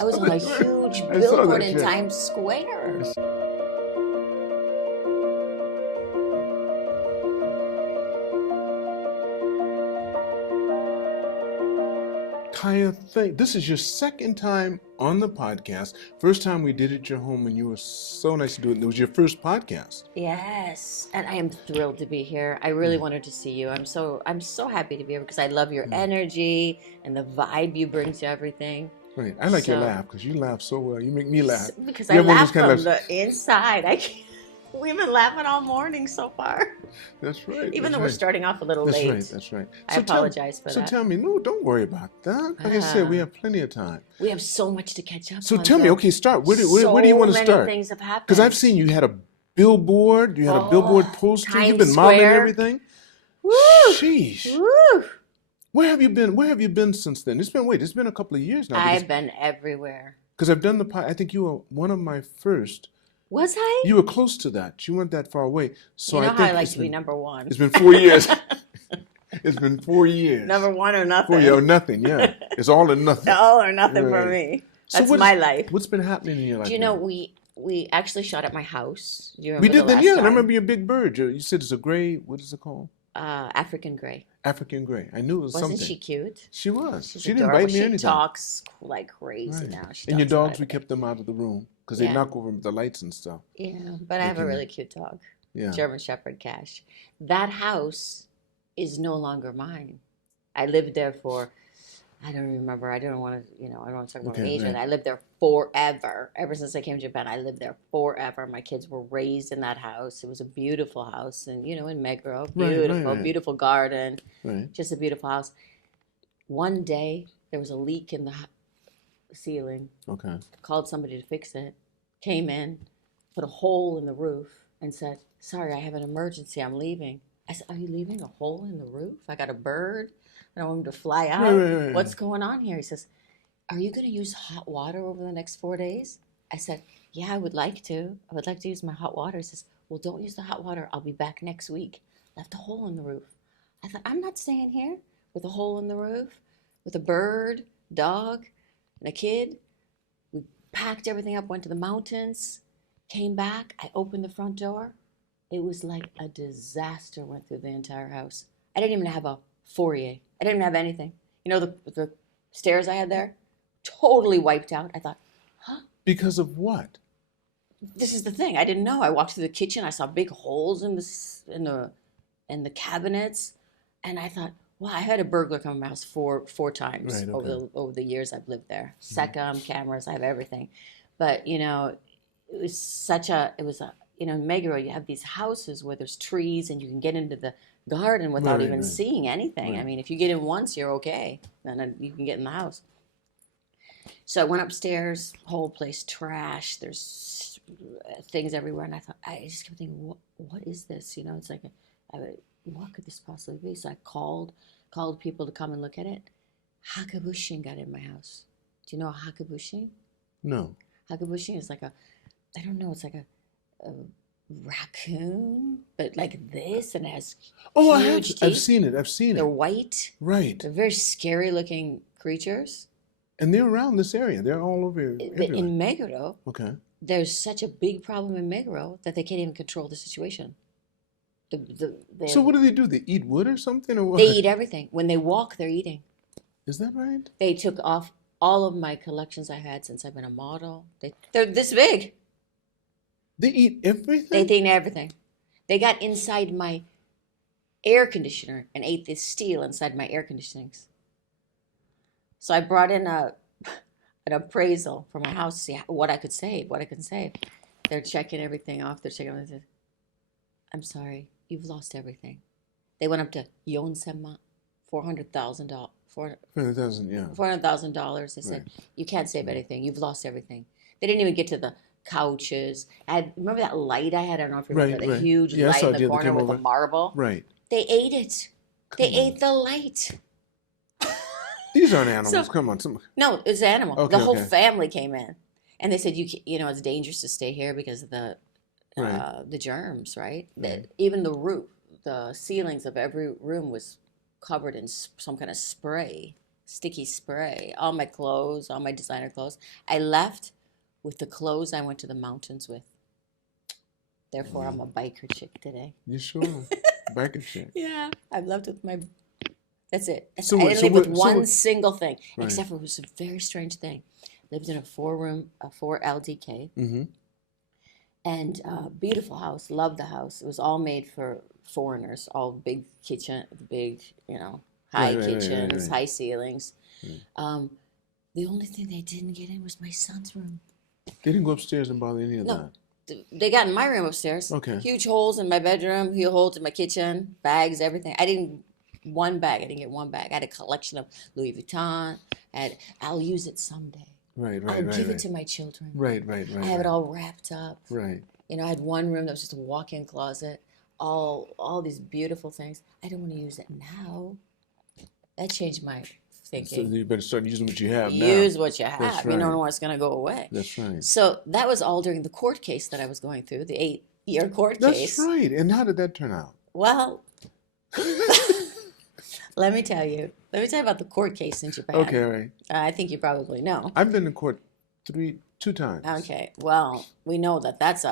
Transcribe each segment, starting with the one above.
I was on a huge I saw billboard that in shit. Times Square. Caiya, this is your second time on the podcast. First time we did it at your home, and you were so nice to do it. It was your first podcast. Yes, and I am thrilled to be here. I really wanted to see you. I'm so happy to be here because I love your energy and the vibe you bring to everything. Right. I like your So, laugh because you laugh so well. You make me laugh. because You I have one of those laugh kind of from laughs. the inside. I can't, we've been laughing all morning so far. That's right. Even That's though we're right. starting off a little That's late. right. That's right. I apologize for so that. tell me, no, don't worry about that. Like I said, we Ah. have plenty of time. We have so much to catch up So on. tell me, Bill. okay, start. Where do you want to So start? many things have happened. Because I've seen you had a billboard. You had a billboard poster. You've Times been modeling and Square. everything. Woo! Sheesh. Woo! Where have you been? Where have you been since then? It's been a couple of years now. I've been everywhere. Because I've done I think you were one of my first. Was I? You were close to that. You weren't that far away. So You know I how think I like to be number one. It's been 4 years. It's been 4 years. Number one or nothing. 4 years or nothing. Yeah, it's all or nothing. All or nothing for Right. me. So That's my life. What's been happening in your life? Do you know now? we actually shot at my house? Do you We remember did the that. last Yeah, and time? I remember your big bird. You said it's a gray. What is it called? African gray. African gray. I knew it was Wasn't something. she cute? She was. She's She didn't adorable. bite me or She anything. talks like crazy Right. now. She And your talks dogs, about we it. kept them out of the room because they Yeah. knock over the lights and stuff. Yeah, but I have a can- really cute dog, Yeah. German Shepherd Cash. That house is no longer mine. I lived there for, I don't remember. I don't want to, I don't want to talk about my Okay, age. And right. I lived there forever. Ever since I came to Japan, I lived there forever. My kids were raised in that house. It was a beautiful house, and in Meguro, beautiful, right. beautiful garden, Right. just a beautiful house. One day there was a leak in the ceiling. Okay. Called somebody to fix it. Came in, put a hole in the roof, and said, "Sorry, I have an emergency. I'm leaving." I said, "Are you leaving a hole in the roof? I got a bird. I don't want him to fly out. Right. What's going on here?" He says, "Are you going to use hot water over the next 4 days?" I said, "Yeah, I would like to. I would like to use my hot water." He says, "Well, don't use the hot water. I'll be back next week." Left a hole in the roof. I thought, I'm not staying here with a hole in the roof, with a bird, dog, and a kid. We packed everything up, went to the mountains, came back. I opened the front door. It was like a disaster went through the entire house. I didn't even have a foyer. I didn't even have anything. The stairs I had there, totally wiped out. I thought, Because of what? this is the thing. I didn't know. I walked through the kitchen. I saw big holes in the cabinets, and I thought, wow, I had a burglar come to my house four times Right, okay. over the years I've lived there. Secom cameras, I have everything. But it was in Meguro, you have these houses where there's trees and you can get into the garden without Right, even right. seeing anything. Right. I mean, if you get in once, you're okay. Then you can get in the house. So I went upstairs, whole place trash. There's things everywhere, and I just kept thinking, what is this? It's like, what could this possibly be? So I called people to come and look at it. Hakabushin got in my house. Do you know hakabushin? No. Hakabushin is like I don't know, it's like a raccoon, but like this, and it has Oh, huge I've teeth. seen it. They're white. Right. They're very scary looking creatures. And they're around this area. They're all over everywhere. In Meguro, Okay. there's such a big problem in Meguro that they can't even control the situation. So what do? They eat wood or something, or what? They eat everything. When they walk, they're eating. Is that right? They took off all of my collections I had since I've been a model. They're this big. They eat everything? They eat everything. They got inside my air conditioner and ate the steel inside my air conditionings. So I brought in an appraisal for my house to see what I could save, what I could save. They're checking everything off. They're checking everything. I'm sorry, you've lost everything. They went up to Yonsema, $400,000. Yeah. $400,000. They said, Right. you can't save anything. You've lost everything. They didn't even get to the couches. Remember that light I had? I don't know if you remember Right. the huge Yeah, I light saw in it, the yeah, that corner came with over. the marble. Right. They ate it. They Come on. ate the light. These aren't animals. So- Come on. No, it's an animal. Okay, The whole okay. family came in, and they said, it's dangerous to stay here because of the germs, right? Right. Even the roof, the ceilings of every room was covered in some kind of spray. sticky spray, all my clothes, all my designer clothes. I left with the clothes I went to the mountains with. Therefore, I'm a biker chick today. You sure? Biker chick. Yeah, I've left with my. That's it. So I what- didn't so leave with what- so one what- single thing, Right. except for it was a very strange thing. Lived in a 4 LDK, Mm-hmm. and beautiful house. Loved the house. It was all made for foreigners. All big kitchen, big, high Right. kitchens, high ceilings. Right. The only thing they didn't get in was my son's room. They didn't go upstairs and bother any of No. that. They got in my room upstairs. Okay. Huge holes in my bedroom, huge holes in my kitchen, bags, everything. I didn't get one bag. I had a collection of Louis Vuitton. I'll use it someday. Right. I'll give it to my children. Right. I have it all wrapped up. Right. I had one room that was just a walk-in closet, all these beautiful things. I don't want to use it now. That changed my So thinking. you better start using what you have now. Use what you have. That's You don't right. know what's going to go away. That's right. So that was all during the court case that I was going through, the 8-year court That's case. right. And how did that turn out? Well, let me tell you about the court case in Japan. Okay, all right. I think you probably know. I've been in court two times. Okay, well, we know that's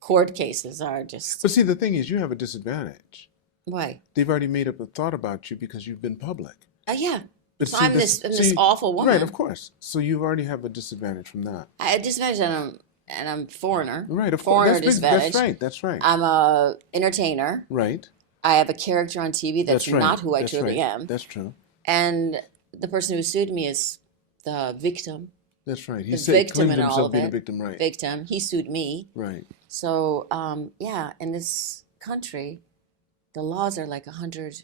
court cases are just, But see, the thing is, you have a disadvantage. why? They've already made up a thought about you because you've been public. Yeah. But So see, I'm this awful woman. Right, of course. So you already have a disadvantage from that. I disadvantage and I'm foreigner. Right, of Foreigner course. disadvantage. That's right. I'm a entertainer. Right. I have a character on TV that's right. not who I That's truly right. am. That's true. And the person who sued me is the victim. That's right. He The said victim claimed in all himself of being a it. victim, right? Victim. He sued me. Right. So, in this country, the laws are like 100,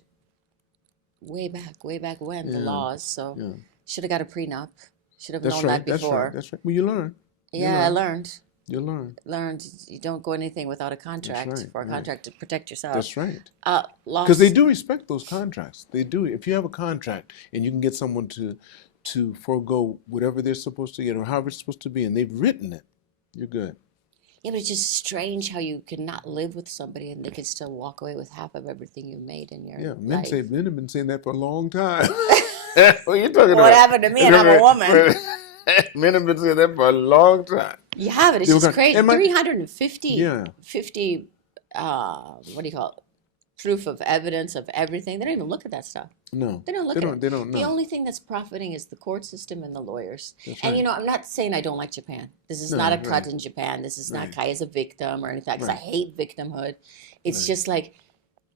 way back when, the Yeah. laws. So, Yeah. should have got a prenup. Should have That's known right. that before. That's right. Well, you learn. Yeah, I learned. You learn. Learned you don't go anything without a contract, right, for a right. contract to protect yourself. That's right. Lost. Because they do respect those contracts. They do. If you have a contract and you can get someone to forego whatever they're supposed to get or however it's supposed to be, and they've written it, you're good. Yeah, but it's just strange how you can not live with somebody and they can still walk away with half of everything you made in your Yeah, life. men have been saying that for a long time. What are you talking about? What happened to me? And I'm a woman. Men have been saying that for a long time. You have it. It's They were just gonna- crazy. and my- 350, Yeah. 50, what do you call it? Proof of evidence of everything. They don't even look at that stuff. No. They don't look at it. They don't know. The only thing that's profiting is the court system and the lawyers. That's And right. I'm not saying I don't like Japan. This is No, not a right. cut in Japan. This is not Right. Caiya's a victim or anything. Because Right. I hate victimhood. It's Right. just like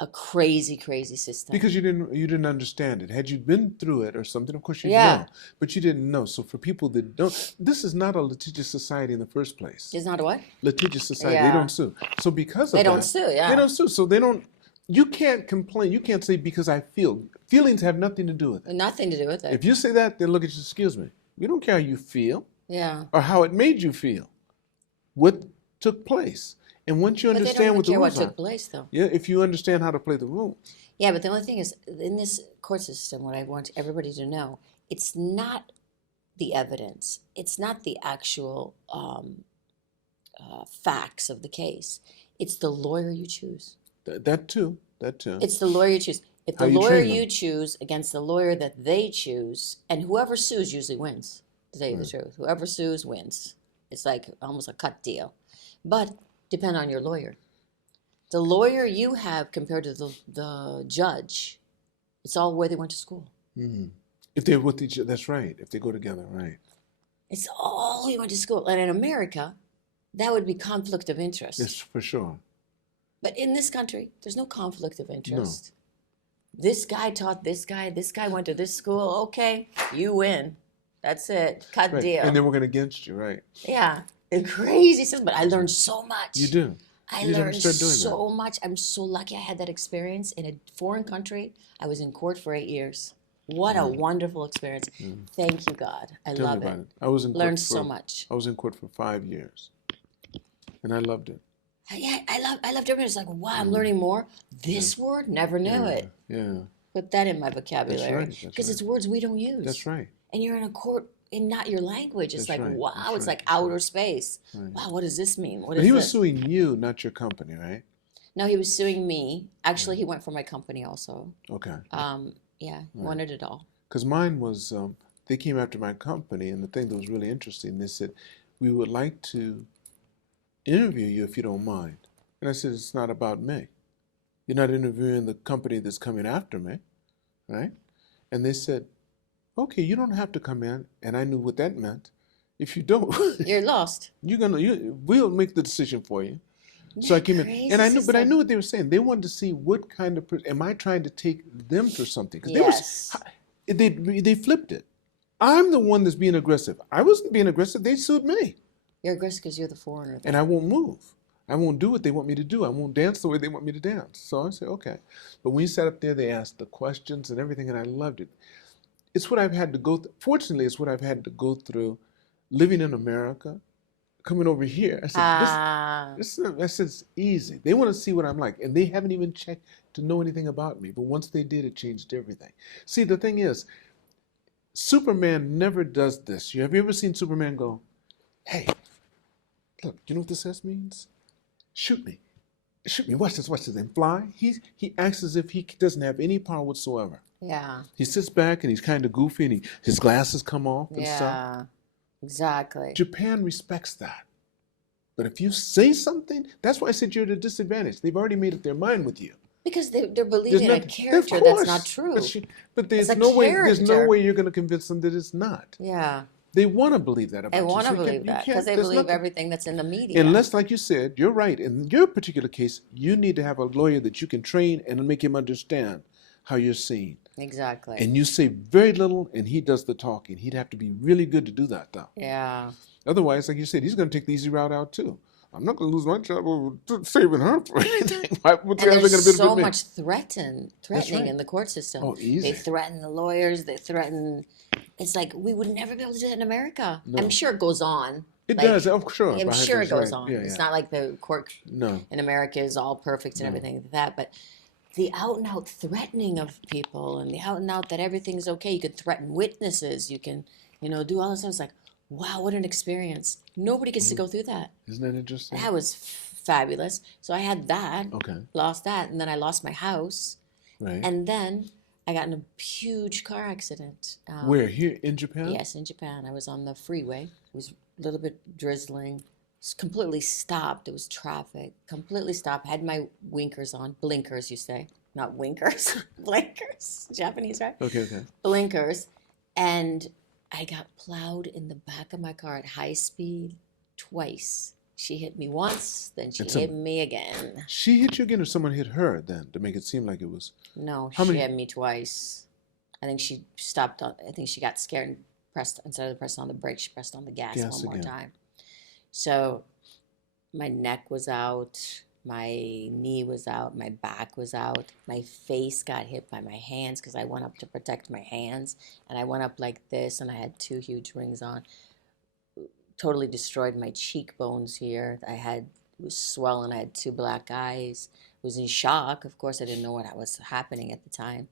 a crazy, crazy system. Because you didn't understand it. Had you been through it or something, of course you Yeah. know. But you didn't know. So for people that don't, this is not a litigious society in the first place. It's not a what? Litigious society. Yeah. They don't sue. So because of They that, don't sue, yeah. They don't sue. So they don't. You can't complain. You can't say because I feel. Feelings have nothing to do with it. Nothing to do with it. If you say that, then look at you. Excuse me. We don't care how you feel Yeah. or how it made you feel. What took place, and once you But they don't understand even what the care what rules are, took place, though. yeah, if you understand how to play the rules, Yeah, but the only thing is, in this court system, what I want everybody to know, it's not the evidence. It's not the actual facts of the case. It's the lawyer you choose. that too. It's the lawyer you choose. If How the you lawyer train them. you choose against the lawyer that they choose, and whoever sues usually wins, to tell you the Right. truth. Whoever sues wins. It's like almost a cut deal. But depend on your lawyer. The lawyer you have compared to the judge, it's all where they went to school. Mhm. If they're with each other, that's right. If they go together, right. It's all you went to school. And in America, that would be conflict of interest. Yes, for sure. But in this country, there's no conflict of interest. This guy taught this guy went to this school. Okay, you win. That's it. Cut Right. deal. And they're working against you, right? Yeah. The crazy system, but I learned so much. You do. I You never learned start doing so much. I'm so lucky I had that experience in a foreign country. I was in court for 8 years. What a wonderful experience. Thank you, God. I Tell love me about it. it. I was in Learned court so much. I was in court for 5 years, and I loved it. Yeah, I loved everything. It's like, wow, I'm learning more. This word, never knew it. Yeah, Put that in my vocabulary. That's right. Because it's words we don't use. That's right. And you're in a court in not your language. It's That's like, right. wow, That's it's right. like outer space. Right. Wow, what does this mean? What But is he was this? suing you, not your company, right? No, he was suing me. Actually, he went for my company also. Okay. Yeah, he Right. wanted it all. Because mine was, they came after my company, and the thing that was really interesting, they said, we would like to interview you if you don't mind. And I said, it's not about me. You're not interviewing the company that's coming after me, right? And they said, okay, you don't have to come in. And I knew what that meant. If you don't, You're lost. we'll make the decision for you. Isn't So I that came in, and crazy I knew, but I system? knew what they were saying. They wanted to see what kind of am I trying to take them through something? Because Yes. they flipped it. I'm the one that's being aggressive. I wasn't being aggressive. They sued me, You're aggressive because you're the foreigner and there. I won't move. I won't do what they want me to do. I won't dance the way they want me to dance. So I said, okay. But when we sat up there, they asked the questions and everything, and I loved it. It's what I've had to go through. Fortunately, it's what I've had to go through living in America, coming over here. I said, Ah, this is easy. They want to see what I'm like, and they haven't even checked to know anything about me. But once they did, it changed everything. See, the thing is, Superman never does this. Have you ever seen Superman go, hey, look, you know what this S means? Shoot me. Shoot me. Watch this, and fly. He acts as if he doesn't have any power whatsoever. yeah, He sits back and he's kind of goofy, and his glasses come off and stuff. yeah, exactly. Japan respects that. But if you say something, that's why I said you're at a disadvantage. They've already made up their mind with you. Because they're There's believing a nothing. character Of that's course. not true. But It's there's a no way. There's no character. way you're going to convince them that it's not. Yeah, They want to believe that about they you. want to So believe that because they there's believe nothing. everything that's in the media. Unless, like you said, you're right. In your particular case, you need to have a lawyer that you can train and make him understand how you're seen. Exactly. And you say very little, and he does the talking. He'd have to be really good to do that, though. Yeah. Otherwise, like you said, he's going to take the easy route out too. I'm not going to lose my job over saving her for anything. What's And going to there's benefit so me? much threatening right. in the court system. Oh, They easy. threaten the lawyers. They threaten. It's like we would never be able to do that in America. No. I'm sure it goes on. It Like, does. Oh, sure. I'm sure it goes right. on. Yeah, It's yeah. not like the court No. in America is all perfect and No. everything like that. But the out and out threatening of people and the out and out that everything's okay. You can threaten witnesses. You can, do all this stuff. It's like, wow, what an experience. Nobody gets to go through that. Isn't that interesting? That was fabulous. So I had that, Okay. lost that, and then I lost my house. Right. And then I got in a huge car accident. Where? Here in Japan? Yes, in Japan. I was on the freeway. It was a little bit drizzling. It's completely stopped. It was traffic. Completely stopped. Had my winkers on. Blinkers, you say. Not winkers. Blinkers. Japanese, right? Okay. Blinkers. And I got plowed in the back of my car at high speed twice. She hit me once, then she hit me again. She hit you again, or someone hit her then to make it seem like it was? No, How she many- hit me twice. I think she stopped on. I think she got scared and pressed instead of pressing on the brake, she pressed on the gas Gas one more again. time. So my neck was out, my knee was out, my back was out, my face got hit by my hands because I went up to protect my hands, and I went up like this, and I had two huge rings on. Totally destroyed my cheekbones here. It was swollen. I had two black eyes. Was in shock. Of course, I didn't know what was happening at the time.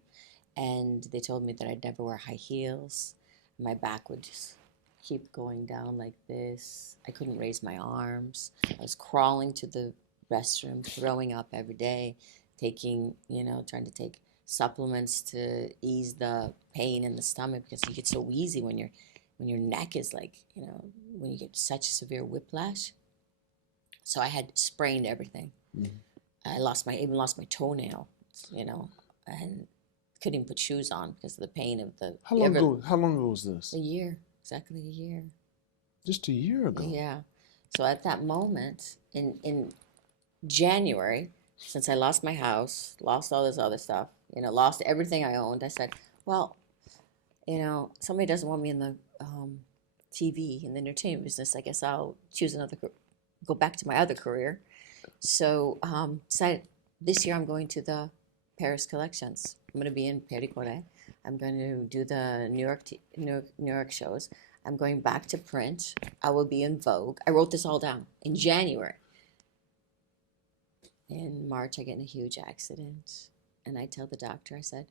And they told me that I'd never wear high heels. My back would just keep going down like this. I couldn't raise my arms. I was crawling to the restroom, throwing up every day, trying to take supplements to ease the pain in the stomach because you get so wheezy when your neck is like, when you get such severe whiplash. So I had sprained everything. Mhm. I even lost my toenail, and couldn't even put shoes on because of the pain of the. How long ago was this? A year, exactly a year. Just a year ago. Yeah. So at that moment in January, since I lost my house, lost all this other stuff, lost everything I owned, I said, well, somebody doesn't want me in the TV and the entertainment business. I guess I'll choose go back to my other career. So decided this year I'm going to the Paris collections. I'm going to be in Pericole. I'm going to do the New York shows. I'm going back to print. I will be in Vogue. I wrote this all down in January. In March, I get in a huge accident. And I tell the doctor, I said,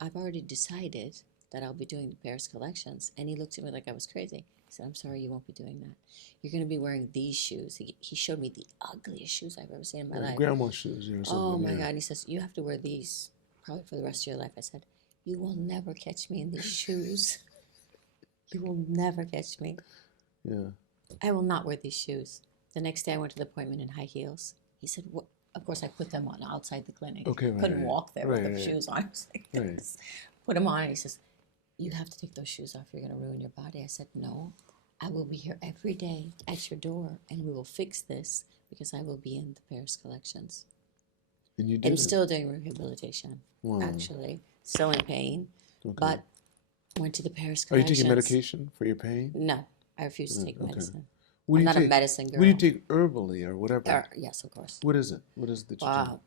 I've already decided that I'll be doing the Paris collections. And he looked at me like I was crazy. He said, I'm sorry, you won't be doing that. You're going to be wearing these shoes. He showed me the ugliest shoes I've ever seen in my life. Grandma's shoes or something. Oh, my God. And he says, you have to wear these probably for the rest of your life. I said, you will never catch me in these shoes. You will never catch me. Yeah. I will not wear these shoes. The next day I went to the appointment in high heels. He said, what? Of course I put them on outside the clinic. Okay, right, Couldn't right. walk there Right, with the right. shoes on. I was like Right. this. Put them on and he says, you have to take those shoes off. You're going to ruin your body. I said, no, I will be here every day at your door and we will fix this because I will be in the Paris collections. And you did I'm it. still doing rehabilitation, Wow. actually. Still in pain, Okay. but went to the Paris Are you collections. taking medication for your pain? No, I refuse to take Okay. medicine. What do I'm you not a take? medicine girl. What do you take herbally or whatever? Yes, of course. What is it? What is it that you Wow.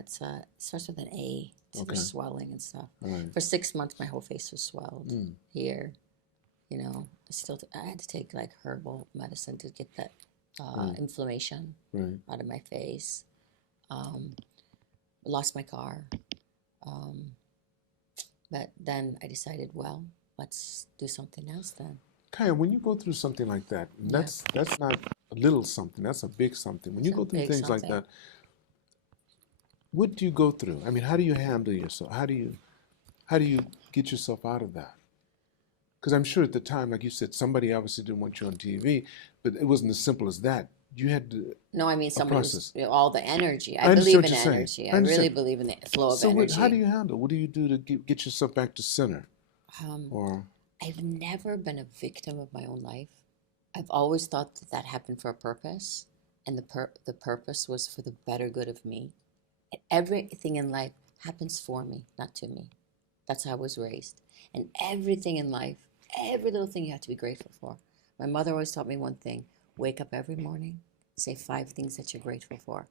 It starts with an A. It's for Okay. swelling and stuff. take? All right. For 6 months, my whole face was swelled Mm. here. You know, I had to take like herbal medicine to get that Right. inflammation Right. out of my face. Lost my car. But then I decided, well, let's do something else then. Kaiya, when you go through something like that, Yeah. that's not a little something. That's a big something. When you It's a go through big things like something. that, what do you go through? I mean, how do you handle yourself? How do you get yourself out of that? Because I'm sure at the time, like you said, somebody obviously didn't want you on TV, but it wasn't as simple as that. You had to. No, I mean somebody was process. all the energy. I understand believe what in you're saying. energy. I I really understand. believe in the flow of So energy. how do you handle? What do you do to get yourself back to center? Or I've never been a victim of my own life. I've always thought that happened for a purpose, and the purpose was for the better good of me. And everything in life happens for me, not to me. That's how I was raised. And everything in life, every little thing you have to be grateful for. My mother always taught me one thing: wake up every morning, say 5 things that you're grateful for.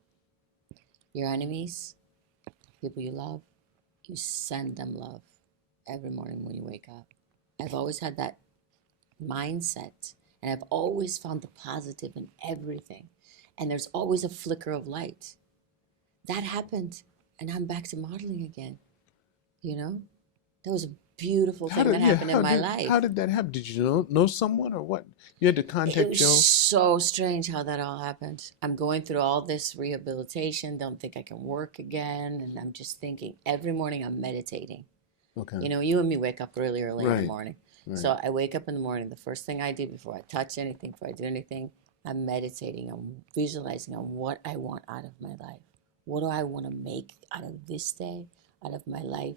Your enemies, people you love, you send them love every morning when you wake up. I've always had that mindset, and I've always found the positive in everything. And there's always a flicker of light. That happened, and I'm back to modeling again. You know, that was a beautiful thing that happened in my life. How did that happen? Did you know someone or what? You had to It contact was Joe? so strange how that all happened. I'm going through all this rehabilitation, don't think I can work again, and I'm just thinking every morning I'm meditating. Okay. You know, you and me wake up really early in the Right. morning. Right. So I wake up in the morning. The first thing I do before I touch anything, before I do anything, I'm meditating. I'm visualizing on what I want out of my life. What do I want to make out of this day, out of my life?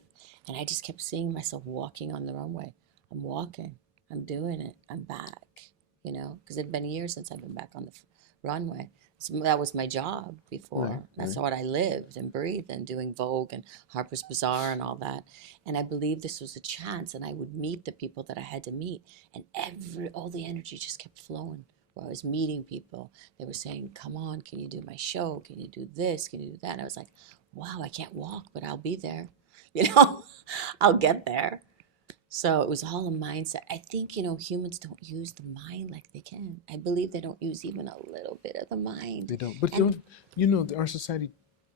And I just kept seeing myself walking on the runway. I'm walking. I'm doing it. I'm back, you know, because it had been years since I've been back on the runway. So that was my job before. Right, That's right. what I lived and breathed and doing Vogue and Harper's Bazaar and all that. And I believed this was a chance, and I would meet the people that I had to meet. And all the energy just kept flowing. Where I was meeting people, they were saying, come on, can you do my show? Can you do this? Can you do that? And I was like, wow, I can't walk, but I'll be there. You know, I'll get there. So it was all a mindset. I think, you know, humans don't use the mind like they can. I believe they don't use even a little bit of the mind. They don't. But And- you know, our society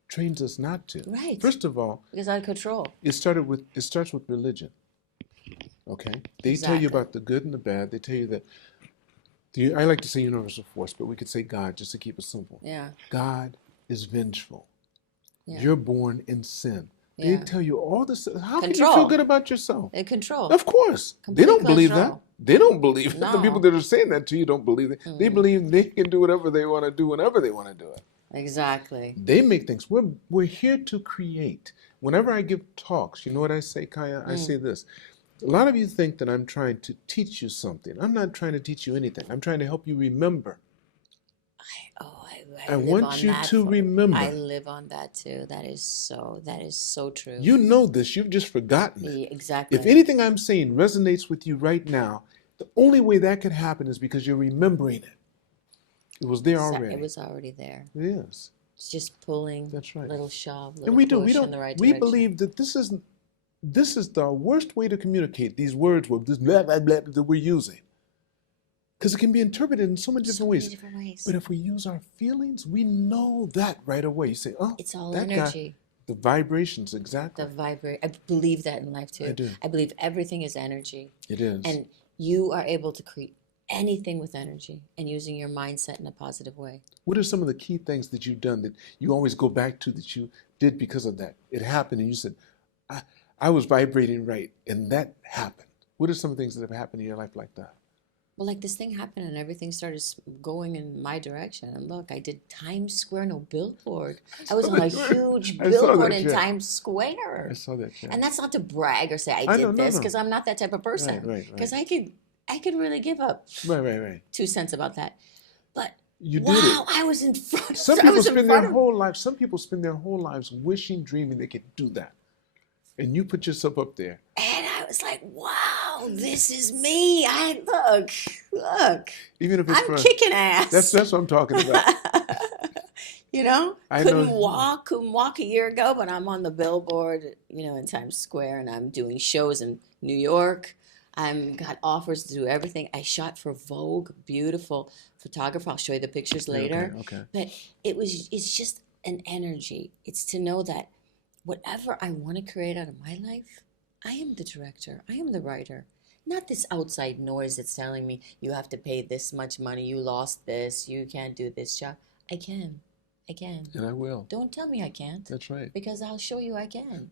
trains us not to. Right. First of all, Because out of control. it starts with religion. Okay? They tell you Exactly. about the good and the bad. They tell you that I like to say universal force, but we could say God just to keep it simple. Yeah. God is vengeful. Yeah. You're born in sin. They Yeah. tell you all this. How can you Control. feel good about yourself? They control. Of course. They Complete don't believe that. control. They don't believe it. The No. people that are saying that to you don't believe it. They believe they can do whatever they want to do whenever they want to do it. Exactly. They make things. We're here to create. Whenever I give talks, you know what I say, Kaiya? I say this. A lot of you think that I'm trying to teach you something. I'm not trying to teach you anything. I'm trying to help you remember. I live want on you that to remember. I live on that too. That is so true. You know this. You've just forgotten it. Yeah, exactly. If anything I'm saying resonates with you right now, the only way that could happen is because you're remembering it. It was there already. It was already there. It is. It's just pulling. That's right. Little shove, little And we do. push We don't. in the right We direction. believe that this is the worst way to communicate. These words with this blah blah blah that we're using, because it can be interpreted in so many different ways. different ways. But if we use our feelings, we know that right away. You say, "Oh, It's all that energy. guy." The vibrations, exactly. The vibrate. I believe that in life too. I do. I believe everything is energy, It is. and you are able to create anything with energy and using your mindset in a positive way. What are some of the key things that you've done that you always go back to that you did because of that? It happened, and you said, I was vibrating right, and that happened. What are some things that have happened in your life like that? Well, like this thing happened and everything started going in my direction. And look, I did Times Square, no billboard. I was on a huge I saw billboard that in shit. Times I Square. saw that shit. And that's not to brag or say I I know, did no, this, no. because I'm not that type of person. Right. Because I could really give up Right. 2 cents about that. But You did wow, it. I was in front. Some I people was in spend front their of. whole life. Some people spend their whole lives wishing, dreaming they could do that, and you put yourself up there. And I was like, wow, this is me. Look. Even if it's I'm kicking ass. That's what I'm talking about. You know, I couldn't know. walk a year ago, but I'm on the billboard, in Times Square, and I'm doing shows in New York. I'm got offers to do everything. I shot for Vogue, beautiful photographer. I'll show you the pictures later. Okay. But it's just an energy. It's to know that whatever I want to create out of my life, I am the director. I am the writer. Not this outside noise that's telling me you have to pay this much money, you lost this, you can't do this job. I can. And I will. Don't tell me I can't. That's right. Because I'll show you I can.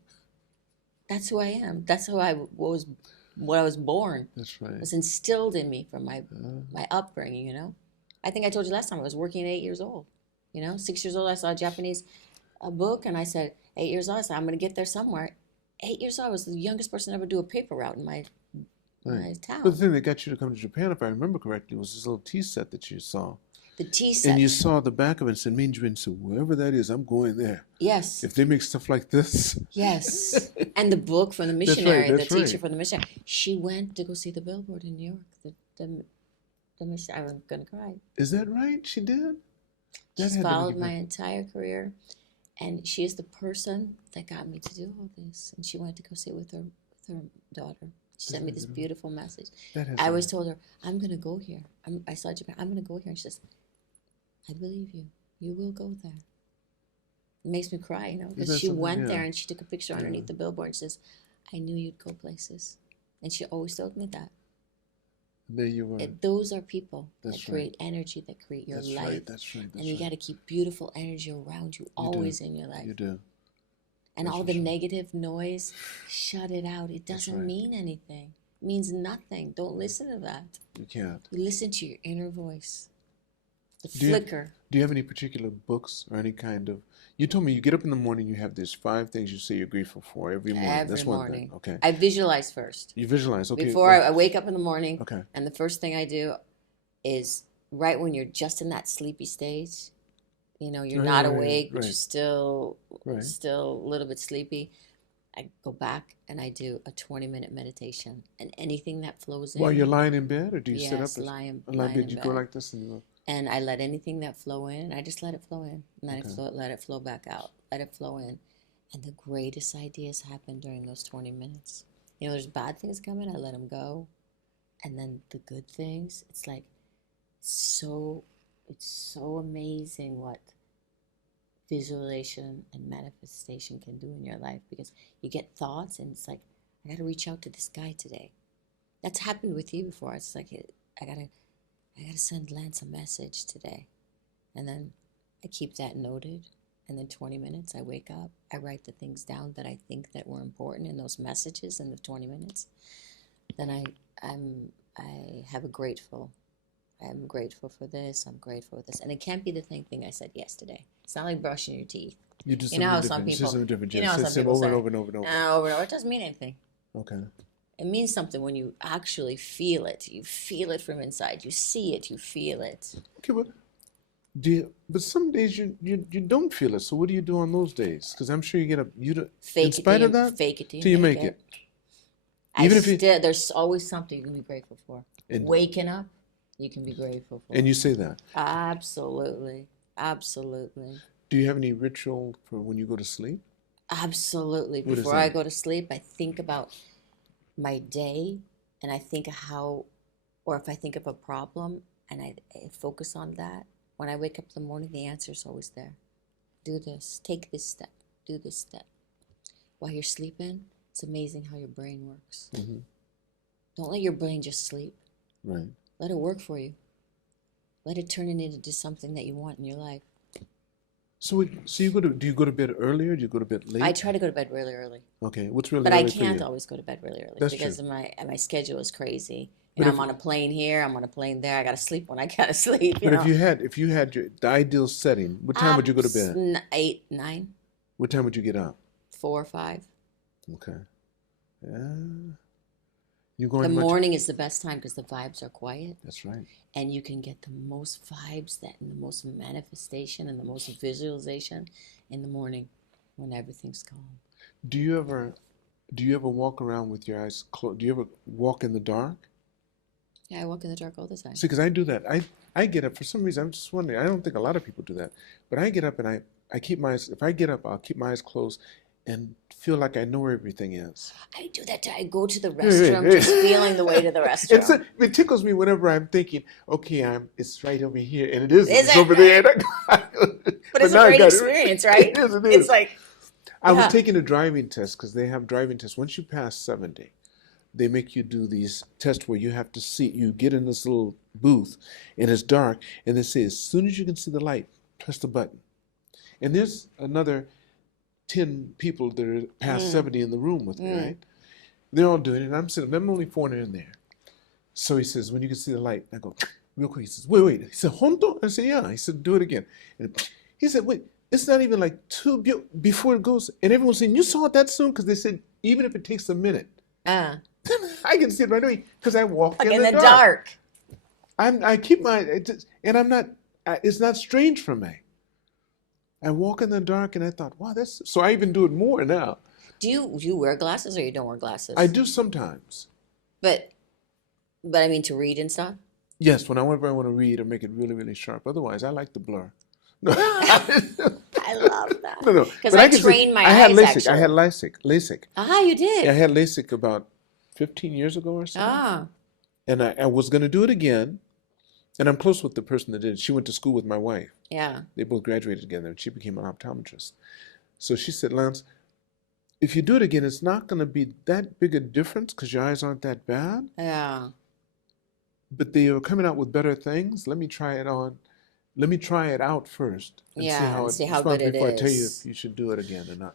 That's who I am. That's who I was, what I was born. That's right. It was instilled in me from my upbringing, I think I told you last time I was working at 8 years old. 6 years old, I saw a Japanese book, and I said, 8 years old, I said, I'm going to get there somewhere. 8 years old, I was the youngest person to ever do a paper route in my town. But the thing that got you to come to Japan, if I remember correctly, was this little tea set that you saw. The tea set. And you saw the back of it and said, Minju, so wherever that is, I'm going there. Yes. If they make stuff like this. Yes. And the book from the missionary, That's the teacher right. from the missionary. She went to go see the billboard in New York. The missionary. I'm going to cry. Is that right? She did? She's followed my entire career. And she is the person that got me to do all this. And she went to go see it with her daughter. She sent me this beautiful message. I always told her, I'm going to go here. I saw Japan. I'm going to go here. And she says, I believe you. You will go there. It makes me cry, because she went there and she took a picture underneath the billboard and says, I knew you'd go places. And she always told me that. There you were. Those are people that create energy, that create your life. That's right. And you got to keep beautiful energy around you always in your life. You do. And all the negative noise, shut it out. It doesn't mean anything. It means nothing. Don't listen to that. You can't. You listen to your inner voice. The flicker. Do you have any particular books or any kind of... You told me you get up in the morning, you have these 5 things you say you're grateful for every morning. That's one thing. Okay. I visualize first. You visualize, okay. Before I wake up in the morning. Okay. And the first thing I do is right when you're just in that sleepy stage, you're not awake, but you're still a little bit sleepy. I go back and I do a 20-minute meditation. And anything that flows in. While you're lying in bed, or do you sit up? Yes, lying in bed. You bed. go like this and you go... And I let anything that flow in, I just let it flow in. And then let it flow back out. Let it flow in. And the greatest ideas happen during those 20 minutes. There's bad things coming, I let them go. And then the good things, it's like, it's so amazing what visualization and manifestation can do in your life. Because you get thoughts and it's like, I got to reach out to this guy today. That's happened with you before. It's like, I got to send Lance a message today. And then I keep that noted. And then 20 minutes, I wake up. I write the things down that I think that were important in those messages in the 20 minutes. Then I have a grateful. I'm grateful for this. I'm grateful for this. And it can't be the same thing I said yesterday. It's not like brushing your teeth. You do how some people, something different. You know how some people say, over and over. over and over. It doesn't mean anything. Okay. It means something when you actually feel it. You feel it from inside. You see it. You feel it. Okay, but some days you don't feel it. So what do you do on those days? Because I'm sure you get up. In spite of that, fake it till you make it. Even if there's always something you can be grateful for. Waking up, you can be grateful for. And you say that. Absolutely. Do you have any ritual for when you go to sleep? Absolutely. Before I go to sleep, I think about my day, and I think of or if I think of a problem and I focus on that, when I wake up in the morning, the answer is always there. Do this, take this step, do this step. While you're sleeping, it's amazing how your brain works. Mm-hmm. Don't let your brain just sleep. Right. Let it work for you. Let it turn it into something that you want in your life. So do you go to bed earlier? Do you go to bed I late? try to go to bed really early, Okay, what's really but I early for can't you? always go to bed really early That's true. because of my schedule is crazy. But I'm if on a plane here, I'm on a plane there. I gotta sleep when I gotta sleep, you but know. if you had the ideal setting, what time would you go to bed? 8, 9, What time would you get up? 4, 5. Okay. Yeah. You The going much? morning is the best time because the vibes are quiet That's right. and you can get the most vibes that and the most manifestation and the most visualization in the morning when everything's calm. Do you ever do you ever walk around with your eyes closed? Do you ever walk in the dark? Yeah, I walk in the dark all the time. See, because I do that. I get up for some reason. I'm just wondering. I don't think a lot of people do that, but I get up and I keep my eyes. If I get up, I'll keep my eyes closed and feel like I know where everything is. I do that too. I go to the Hey, restroom hey, just feeling the way to the It's restroom. it tickles me whenever I'm thinking, okay, it's right over here, and it isn't. Is It's it over there. right? But But it's a now I great got it. experience, It right? is. It It's is. like, I was yeah. taking a driving test because they have driving tests. Once you pass 70, they make you do these tests where you have to see. You get in this little booth, and it's dark, and they say as soon as you can see the light, press the button. And there's another 10 people that are past Mm, 70 in the room with me, mm. right? They're all doing it, and I'm sitting. I'm only 4 in there. So he says, when you can see the light, I go, real quick. He says, wait. He said, Honto? I said, yeah. He said, do it again. And he said, wait, it's not even like before it goes. And everyone's saying, you saw it that soon? Because they said, even if it takes a minute, Uh, I can see it right away because I walk like in in the the dark. dark. I keep and I'm not, it's not strange for me. I walk in the dark and I thought, wow, so I even do it more now. Do you wear glasses or you don't wear I glasses? do sometimes. But I mean to read and stuff. Yes, whenever I want to read or make it really, really sharp. Otherwise, I like the blur. No, I love that no. because But I I can see. train my I had eyes LASIK. I had actually. LASIK. Ah, you Yeah, I did. had LASIK about 15 years ago or so. Ah, And I was going to do it again. And I'm close with the person that did it. She went to school with my wife. yeah, They both graduated together, and she became an optometrist. So she said, Lance, if you do it again, it's not going to be that big a difference because your eyes aren't that bad. yeah, But they are coming out with better things. Let me try it on. Let me try it out first and see yeah, how and it see how responds good it before I tell you if is. you should do it again or not.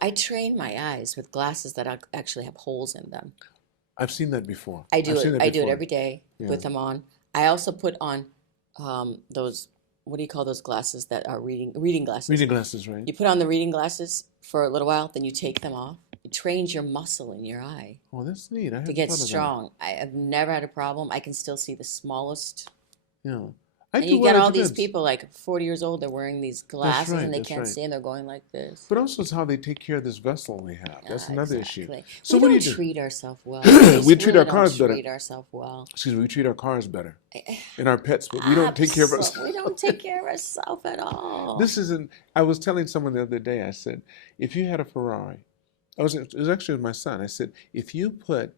I train my eyes with glasses that actually have holes in them. I've seen that before. I do I've seen it. that I do it before. every day. Yeah. Put them on. I also put on those. What do you call those glasses that are reading glasses? Reading glasses, right? You put on the reading glasses for a little while, then you take them off. It trains your muscle in your eye Oh, that's neat. I to hadn't get thought of that. strong. I have never had a problem. I can still see the smallest. Yeah. I And do you get well, it all these depends. people like 40 years old, they're wearing these That's glasses and right. they That's can't right. see and they're going like this. But also it's how they take care of this vessel we have. That's another issue. Exactly. So We what do you don't do? treat ourselves well. We We just treat really our don't cars better. treat ourselves well. Excuse me, we treat our cars better Eh, and our pets, but we don't take care of We ourselves. don't take care of ourselves at all. This isn't. I was telling someone the other day. I said, if you had a Ferrari, it was actually with my son. I said, if you put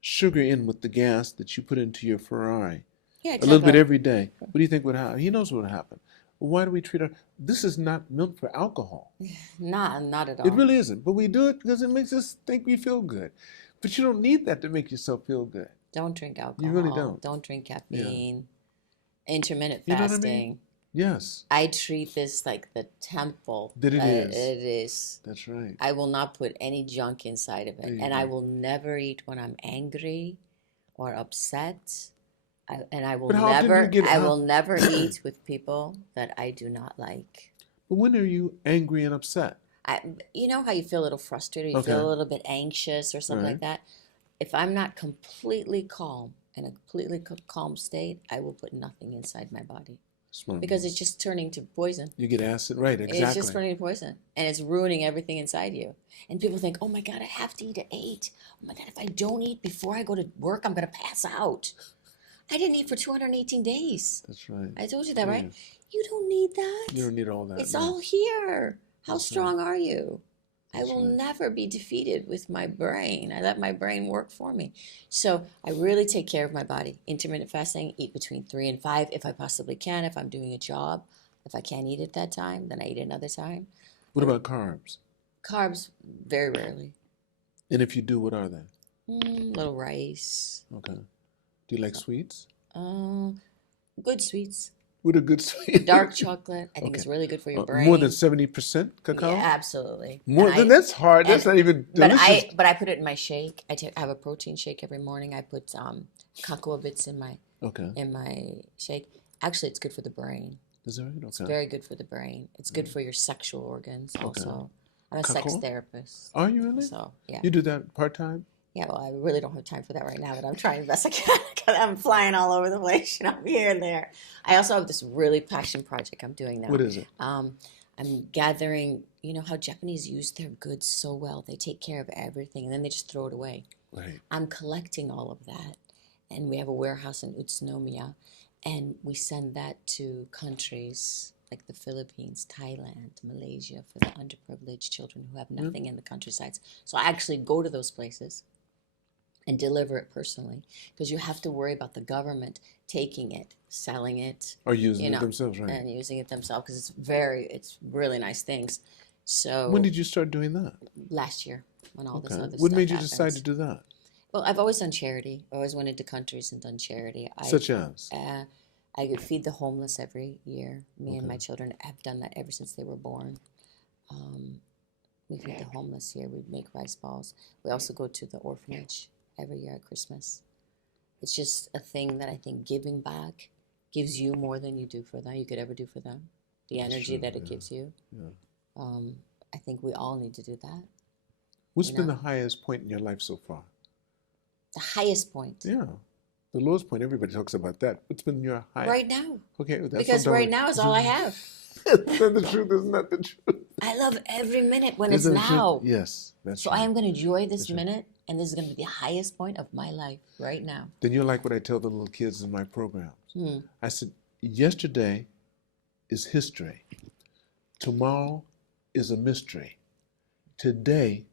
sugar in with the gas that you put into your Ferrari Yeah, a little bit exactly. every day, what do you think would happen? He knows what would happen. Well, why do we treat our? This is not meant for alcohol. Not at It all. really isn't. But we do it because it makes us think we feel good. But you don't need that to make yourself feel good. Don't drink You really alcohol. don't. Don't drink Yeah. caffeine. Intermittent You know what I mean? fasting. Yes, I treat this like the temple that it that is. it is. That's right. I will not put any junk inside of There it. you And I go. will never eat when I'm angry or upset. And But how often do you get I how? will never eat with people that I do not like. But when are you angry and upset? You know how you feel a little frustrated, you feel Okay. a little bit anxious or something Right. like that? If I'm not completely calm, in a completely calm state, I will put nothing inside my body Smart. because it's just turning to poison. You get acid. Right. It's just Exactly. turning to poison and it's ruining everything inside you. And people think, oh my God, I have to eat at 8. Oh my God, if I don't eat before I go to work, I'm going to pass out. I didn't eat for 218 days. That's right. I told you that, right? Yes. You don't need that. You don't need all that. It's No. all here. How That's right. strong are you? I That's will right. never be defeated with my brain. I let my brain work for me. So I really take care of my body. Intermittent fasting, eat between 3 and 5 if I possibly can, if I'm doing a job. If I can't eat at that time, then I eat another time. What about carbs? Carbs, very rarely. And if you do, what are they? Little rice. Okay. Do you like sweets? Good sweets. With a good sweet. Dark chocolate, I think Okay. is really good for your More than brain. 70% cacao? Yeah, absolutely. More than that's hard. That's And not even delicious. but I put it in my shake. I have a protein shake every morning. I put cocoa bits Okay. in my shake. Actually, it's good for the brain. Is that right? It's Okay. very good for the brain. It's good for your sexual organs also. I'm a sex Cocoa? therapist. Are you really? So, yeah. You do that part-time? Yeah, well, I really don't have time for that right now, but I'm trying the best I can because I'm flying all over the place, here and there. I also have this really passion project I'm doing now. What is it? I'm gathering, you know how Japanese use their goods so well. They take care of everything and then they just throw it away. Right. I'm collecting all of that. And we have a warehouse in Utsunomiya, and we send that to countries like the Philippines, Thailand, Malaysia, for the underprivileged children who have nothing in the countrysides. So I actually go to those places and deliver it personally, because you have to worry about the government taking it, selling it, Or using it themselves, right? and using it themselves, because it's really nice things. So When did you start doing that? last year, when all this other What stuff made you happens. decide to do that? Well, I've always done charity. I always went into countries and done charity. Such as? I could feed the homeless every year. Me and my children have done that ever since they were born. We feed the homeless here. We make rice balls. We also go to the orphanage every year at Christmas. It's just a thing that I think giving back gives you more than you do for them. You could ever do for them. The energy that it gives you. Yeah. I think we all need to do that. What's been the highest point in your life so far? The highest point. Yeah. The lowest point, everybody talks about that. What's been your highest? Right now. Okay. That's Because right now is all I have. That's not the truth. That's not the truth. I love every minute when Isn't it's it true? now. Yes. That's So right. I am going to enjoy this minute, and this is going to be the highest point of my life right now. Then you're like what I tell the little kids in my programs. I said, yesterday is history. Tomorrow is a mystery. Today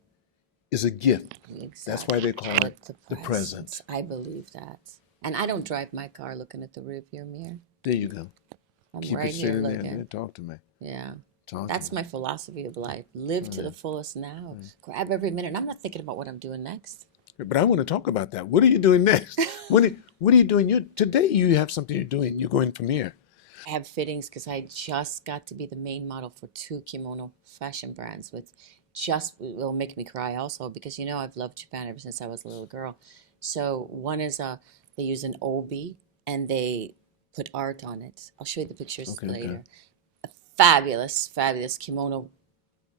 is a gift. Exactly. That's why they call it the present. I believe that. And I don't drive my car looking at the rearview mirror. There you go. I'm Keep right it here sitting looking. there. Talk to me. Yeah. That's my philosophy of life. Live to the fullest now. Grab every minute. And I'm not thinking about what I'm doing next. But I want to talk about that. What are you doing next? what are you doing? Today you have something you're doing. You're going from here. I have fittings because I just got to be the main model for 2 kimono fashion brands with will make me cry also, because I've loved Japan ever since I was a little girl. So one is they use an obi and they put art on it. I'll show you the pictures later. A fabulous kimono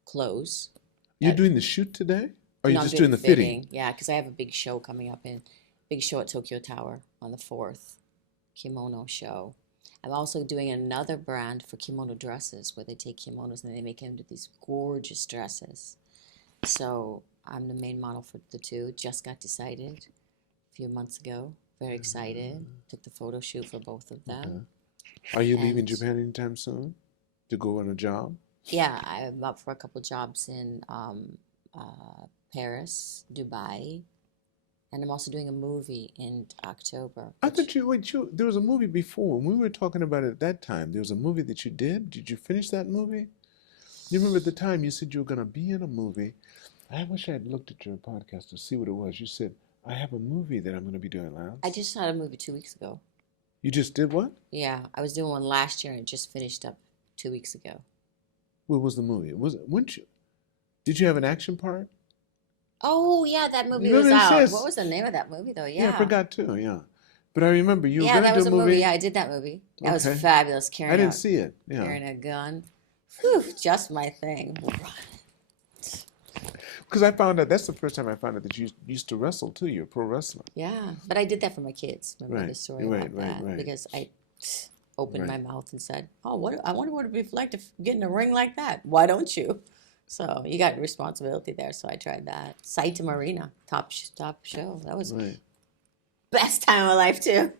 clothes. You're doing the shoot today? Or are you I'm just doing the fitting? Yeah, because I have a big show coming up big show at Tokyo Tower on the 4th, kimono show. I'm also doing another brand for kimono dresses, where they take kimonos and they make them into these gorgeous dresses. So I'm the main model for the 2. Just got decided a few months ago. Very excited. Took the photo shoot for both of them. Are you leaving Japan anytime soon to go on a job? Yeah, I'm up for a couple jobs in Paris, Dubai, and I'm also doing a movie in October. I thought there was a movie before. When we were talking about it at that time, there was a movie that you did. Did you finish that movie? You remember at the time you said you were going to be in a movie. I wish I had looked at your podcast to see what it was. You said, I have a movie that I'm going to be doing, Lance. I just shot a movie 2 weeks ago. You just did what? Yeah, I was doing one last year and it just finished up 2 weeks ago. What was the movie? Did you have an action part? Oh, yeah, that movie was out. What was the name of that movie, though? Yeah, I forgot too, yeah. But I remember you were Yeah, going that to was do a a movie. Yeah, I did that movie. That was Okay. fabulous. I didn't see it. Carrying a gun. Whew, just my thing. Because I found out, that's the first time I found out that you used to wrestle too. You're a pro wrestler. Yeah, but I did that for my kids. Remember the story about that? Right. Because I opened my mouth and said, "Oh, I wonder what it'd be like to get in a ring like that. Why don't you?" So you got responsibility there. So I tried that. Saitama Marina, top show. That was best time of my life too.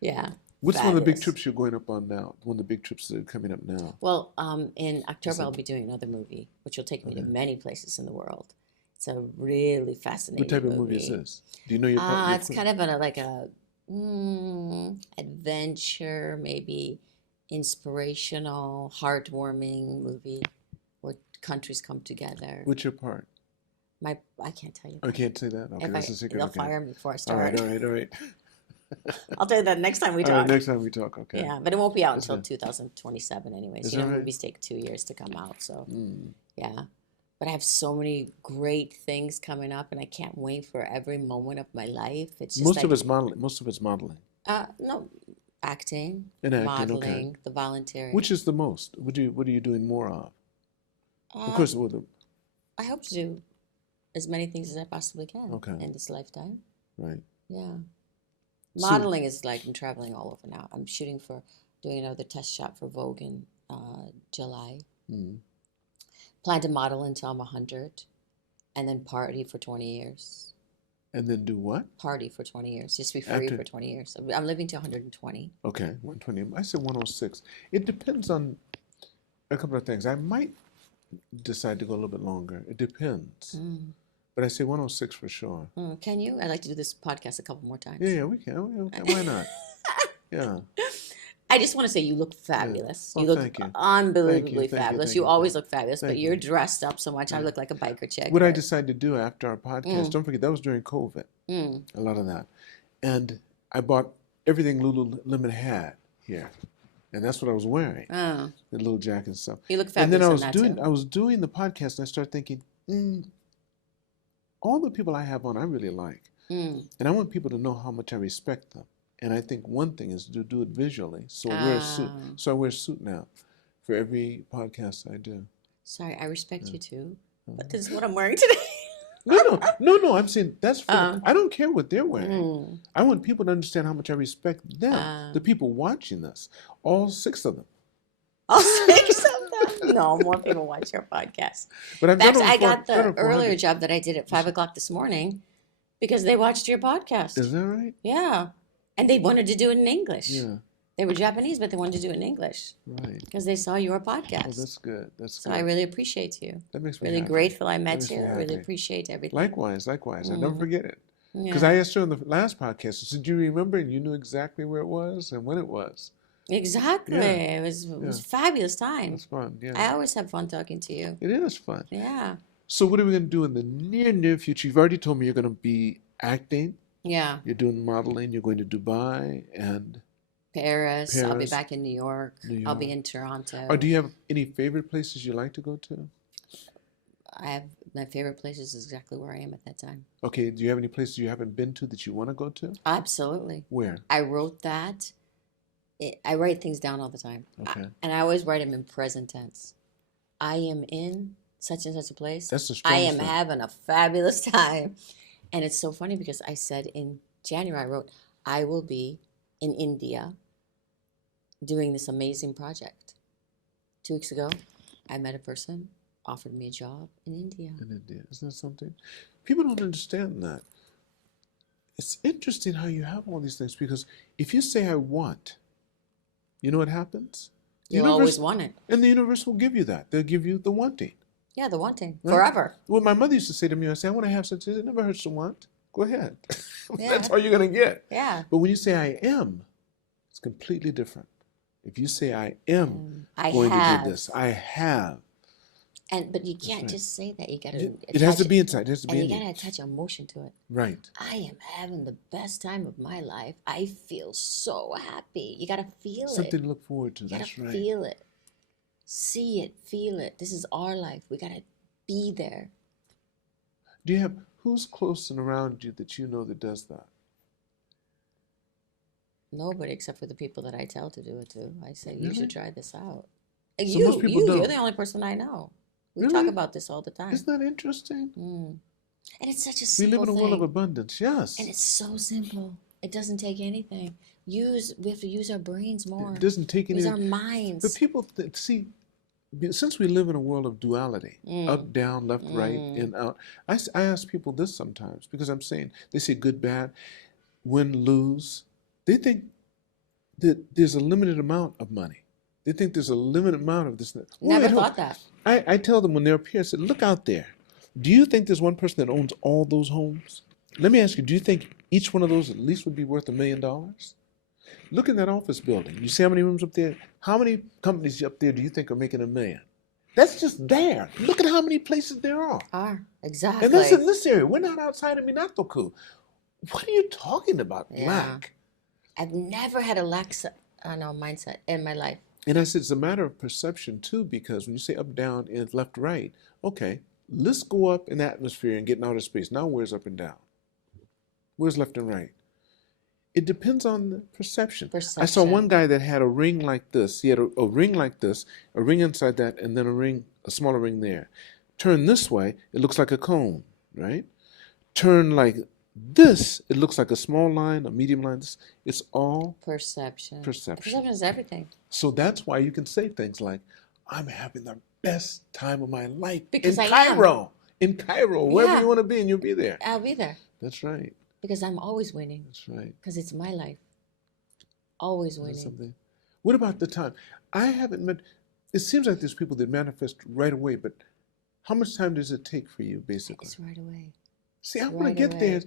Yeah. What's one of the big fabulous. trips you're going up on now? One of the big trips that are coming up now? Well, in October I'll be doing another movie, which will take me to many places in the world. It's a really fascinating What type of movie is this? Do you know your It's kind of like a adventure, maybe inspirational, heartwarming movie where countries come together. What's your part? I can't tell you I that. can't say that. Okay, that's a secret. They'll Okay. fire me before I All start. right. All right. I'll tell you that next time we All right. talk. Next time we talk. Okay. Yeah, but it won't be out That's until good. 2027 anyways. Is You know, that right? movies take 2 years to come out, so Mm. yeah. But I have so many great things coming up, and I can't wait for every moment of my life. It's just Most like of it's modeling. Most of it's modeling no acting, and acting. modeling, Okay. the volunteering. Which is the most? What are you doing more of? Of Uh, course, with the I hope to do as many things as I possibly can Okay. in this lifetime. right. Yeah. So- Modeling is like I'm traveling all over now. I'm shooting for doing another test shot for Vogue in July. Mm. Plan to model until I'm 100 and then party for 20 years. And then do what? Party for 20 years. Just be free After- for 20 years. I'm living to 120. Okay, 120. I said 106. It depends on a couple of things. I might decide to go a little bit longer. It depends. Mm. But I say 106 for sure. Can you? I'd like to do this podcast a couple more times. Yeah, we can. Why not? Yeah. I just want to say you look fabulous. Well, You look thank you. unbelievably Thank you, fabulous. thank You you, always thank look fabulous, but thank you're you. dressed up so much. I Yeah. look like a biker chick. What I but- decided to do after our podcast, don't forget, that was during COVID, Mm. a lot of that. And I bought everything Lululemon had here. And that's what I was wearing, Oh, the little jacket and stuff. you look And then fabulous in that too. I was doing the podcast and I started thinking, all the people I have on, I really like. Mm. And I want people to know how much I respect them. And I think one thing is to do it visually. So I wear a suit. Ah. So I wear a suit now for every podcast I do. Sorry, I respect Yeah. you too, but Mhm. this is what I'm wearing today. No. I'm saying that's for I don't care what they're wearing. Mm. I want people to understand how much I respect them, the people watching this, all 6 of them. All 6 of them? No, more people watch your podcast. But In I've done fact, over I got done the over earlier 400. job that I did at 5 o'clock this morning because they watched your podcast. Is that right? Yeah. And they wanted to do it in English. Yeah, They were Japanese, but they wanted to do it in English right. because they saw your Oh, podcast. that's good. That's So good. I really appreciate you. That makes me Really happy. grateful I met makes you. me I really happy. appreciate everything. Likewise. And don't Mm. forget it. Because Yeah. I asked her in the last podcast, I said, do you remember? And you knew exactly where it was and when it was. Exactly. Yeah. It was Yeah. fabulous time. It's fun. Yeah. I always have fun talking to you. It is fun. Yeah. So what are we going to do in the near future? You've already told me you're going to be acting. Yeah. You're doing modeling. You're going to Dubai and Paris. I'll be Paris, back in New York. New I'll be York. in Toronto. Or do you have any favorite places you like to go to? I have my favorite place is exactly where I am at that time. Okay. Do you have any places you haven't been to that you want to go to? Absolutely. Where? I wrote that. I write things down all the time. Okay. And I always write them in present tense. I am in such and such a place. That's the I strongest am thing. having a fabulous time. And it's so funny because I said in January, I wrote, I will be in India doing this amazing project. 2 weeks ago, I met a person, offered me a job in India. In India. Isn't that something? People don't understand that. It's interesting how you have all these things because if you say I want, you know what happens? The You universe- always want it. And the universe will give you that. They'll give you the wanting. Yeah, the wanting. Right? Forever. Well, my mother used to say to me, I say, I want to have such. It never hurts to want. Go ahead. Yeah. That's all you're going to get. Yeah. But when you say I am, it's completely different. If you say I am I going have. to do this, I have. But you can't right. just say that. You gotta It has to attach- be inside. It has to and be you in you. gotta attach emotion to it. Right. I am having the best time of my life. I feel so happy. You gotta feel Something it. to look forward to. You gotta That's right. feel it. See it, feel it. This is our life. We gotta be there. Do you have who's close and around you that you know that does that? Nobody except for the people that I tell to do it to. I say, you Really? should try this out. So most people you're don't. the only person I know. We Really? talk about this all the time. Isn't that interesting? Mm. And it's such a We simple live in a thing. world of abundance. Yes. And it's so simple. It doesn't take anything. We have to use our brains more. It doesn't take any. Use our minds. But people see, since we live in a world of duality, Mm. up, down, left, right, Mm. in, out, I ask people this sometimes because I'm saying, they say good, bad, win, lose. They think that there's a limited amount of money. They think there's a limited amount of this. Never thought that. I tell them when they're up here, I said, look out there. Do you think there's one person that owns all those homes? Let me ask you, do you think each one of those at least would be worth $1 million? Look in that office building. You see how many rooms up there? How many companies up there do you think are making $1 million? That's just there. Look at how many places there are. Exactly. And that's in this area. We're not outside of Minatoku. What are you talking about? Yeah. Lack. I've never had a mindset in my life. And I said, it's a matter of perception too, because when you say up, down, and left, right, okay, let's go up in the atmosphere and get in outer space. Now where's up and down? Where's left and right? It depends on the perception. I saw one guy that had a ring like this. He had a ring like this, a ring inside that, and then a smaller ring there. Turn this way, it looks like a cone, right? Turn like this, it looks like a small line, a medium line. It's all perception. Perception is everything. So that's why you can say things like, I'm having the best time of my life because in Cairo. In Cairo, wherever you want to be, and you'll be there. I'll be there. That's right. Because I'm always winning. That's right. Because it's my life. Always winning. Something. What about the time? I haven't met, it seems like there's people that manifest right away, but how much time does it take for you, basically? It's right away. See, I want to get there.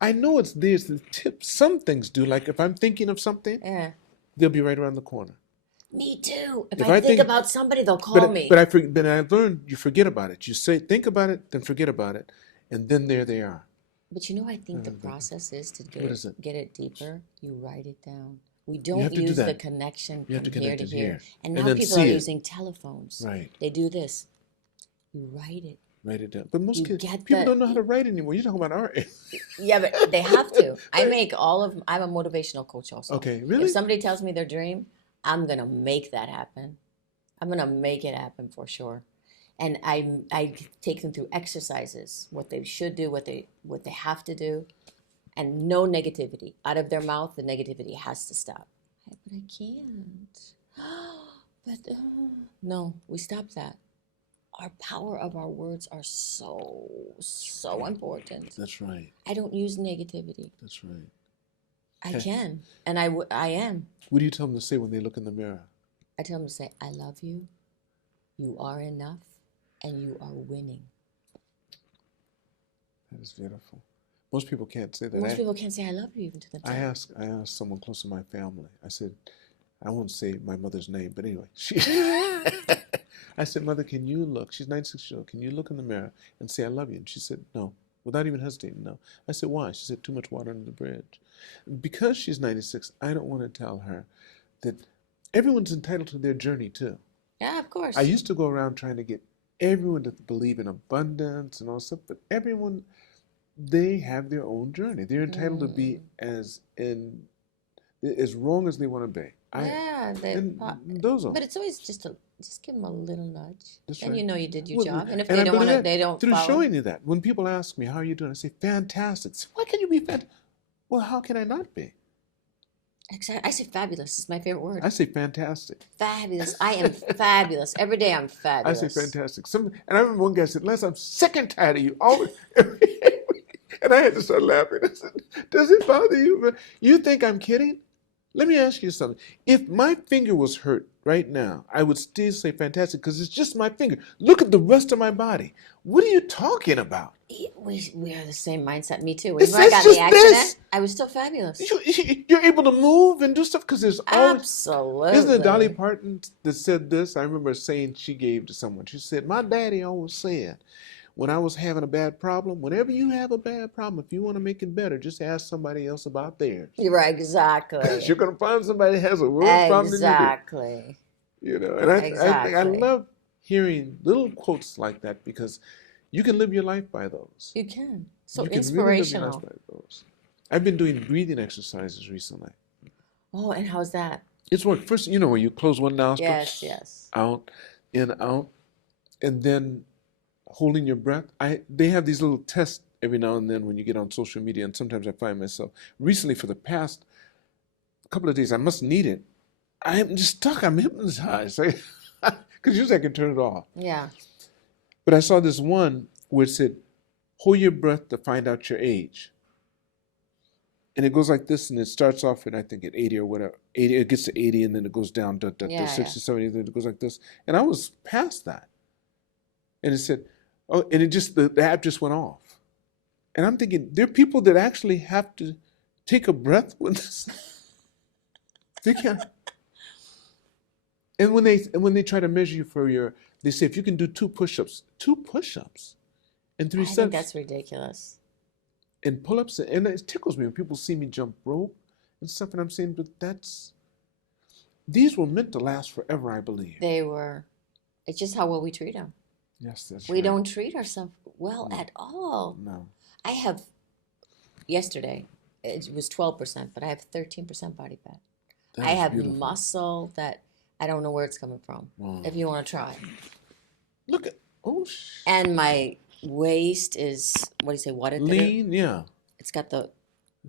I know it's there's the tip. Some things do, like if I'm thinking of something, they'll be right around the corner. Me too. If I think about somebody, they'll call me. But I learned you forget about it. You say, think about it, then forget about it, and then there they are. But you know, I think the process is to get it deeper. You write it down. We don't use the connection from here to here. And now people are using telephones. Right. They do this. You write it. Write it down. But most people don't know how to write anymore. You're talking about art. Yeah, but they have to. I'm a motivational coach also. Okay, really? If somebody tells me their dream, I'm going to make that happen. I'm going to make it happen for sure. And I take them through exercises, what they should do, what they have to do, and no negativity. Out of their mouth, the negativity has to stop. But I can't. No, we stop that. Our power of our words are so important. That's right. I don't use negativity. That's right. I can, and I am. What do you tell them to say when they look in the mirror? I tell them to say, I love you, you are enough, and you are winning. That is beautiful. Most people can't say that. Most people can't say I love you even to the I asked someone close to my family. I said, I won't say my mother's name, but anyway. I said, Mother, can you look? She's 96 years old. Can you look in the mirror and say I love you? And she said, no, without even hesitating, no. I said, why? She said, too much water under the bridge. Because she's 96, I don't want to tell her that everyone's entitled to their journey too. Yeah, of course. I used to go around trying to get everyone to believe in abundance and all stuff, but everyone, they have their own journey. They're entitled to be as wrong as they want to be. Those are. But it's always just give them a little nudge. That's and right. you know you did your job. And if they don't want to, they don't through follow. showing you that. When people ask me, how are you doing? I say, fantastic. Say, why can you be fantastic? Well, how can I not be? I say fabulous. It's my favorite word. I say fantastic. Fabulous. I am fabulous. Every day I'm fabulous. I say fantastic. And I remember one guy said, Les, I'm sick and tired of you. Always. And I had to start laughing. I said, does it bother you? You think I'm kidding? Let me ask you something. If my finger was hurt right now, I would still say fantastic because it's just my finger. Look at the rest of my body. What are you talking about? We are the same mindset. Me too. It's When I got in the accident, this. I was still fabulous. You're able to move and do stuff because there's always... Absolutely. Isn't it Dolly Parton that said this? I remember a saying she gave to someone. She said, my daddy always said, when I was having a bad problem, whenever you have a bad problem, if you want to make it better, just ask somebody else about theirs. You're right, exactly. Because you're going to find somebody that has a worse problem than you do. Exactly. You know, and I love hearing little quotes like that because you can live your life by those. You can. So you can inspirational. Really live your life by those. I've been doing breathing exercises recently. Oh, and how's that? It's work. First, you know, where you close one nostril. Yes. Out, in, out, and then holding your breath. They have these little tests every now and then when you get on social media, and sometimes I find myself recently for the past couple of days, I must need it. I'm just stuck. I'm hypnotized because usually I can turn it off. Yeah. But I saw this one where it said, "Hold your breath to find out your age." And it goes like this, and it starts off at, I think, at 80 or whatever. 80, it gets to 80, and then it goes down to 60, 70, then it goes like this. And I was past that. And it said, oh, and it just, the app just went off. And I'm thinking, there are people that actually have to take a breath with this. They can't. And when they try to measure you for your They say if you can do two push-ups and three I think steps that's ridiculous. and pull-ups, and it tickles me when people see me jump rope and stuff, and I'm saying, but these were meant to last forever, I believe. They were. It's just how well we treat them. Yes, that's We right. don't treat ourselves well No. at all. No. I have, yesterday, it was 12%, but I have 13% body fat. That I is have beautiful. muscle that I don't know where it's coming from. Wow. If you want to try. Look at, And my waist is, what do you say, water thinner? lean, yeah. It's got the,